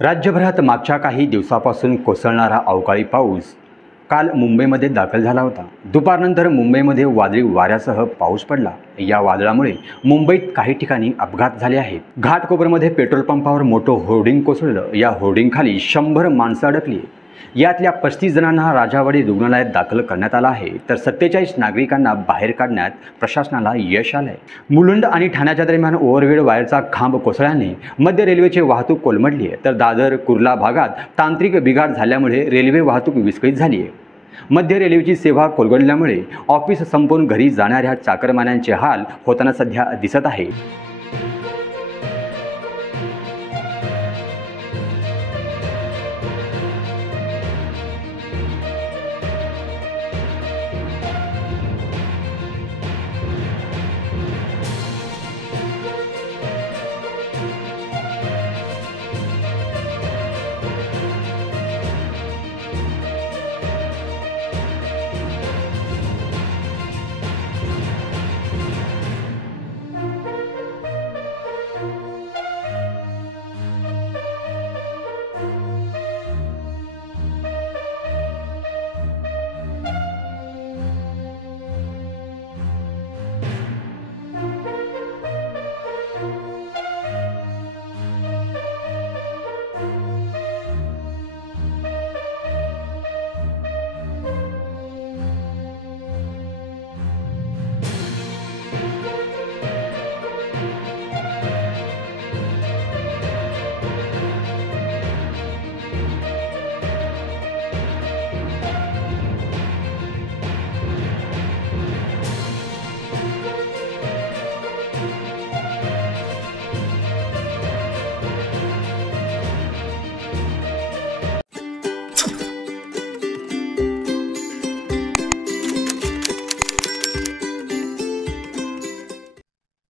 राज्यभरात मागच्या काही दिवसापासून कोसळणारा अवकाळी पाऊस काल मुंबईमध्ये दाखल झाला होता। दुपारनंतर मुंबईमध्ये वादळी वाऱ्यासह पाऊस पडला। या वादळामुळे मुंबईत काही ठिकाणी अपघात झाले आहेत। घाटकोपरमध्ये पेट्रोल पंपावर मोठं होर्डिंग कोसळलं। या होर्डिंगखाली 100 माणसं अडकली। यातल्या 35 जणांना राजावाडी रुग्णालयात दाखल करण्यात आलं आहे, तर 47 नागरिकांना बाहेर काढण्यात प्रशासनाला यश आलंय। मुलुंड आणि ठाण्याच्या दरम्यान ओव्हरहेड वायरचा खांब कोसळल्याने मध्य रेल्वेची वाहतूक कोलमडली आहे, तर दादर कुर्ला भागात तांत्रिक बिघाड झाल्यामुळे रेल्वे वाहतूक विस्कळीत झाली आहे। मध्य रेल्वेची सेवा कोलमडल्यामुळे ऑफिस संपवून घरी जाणाऱ्या चाकरमान्यांचे हाल होताना सध्या दिसत आहे।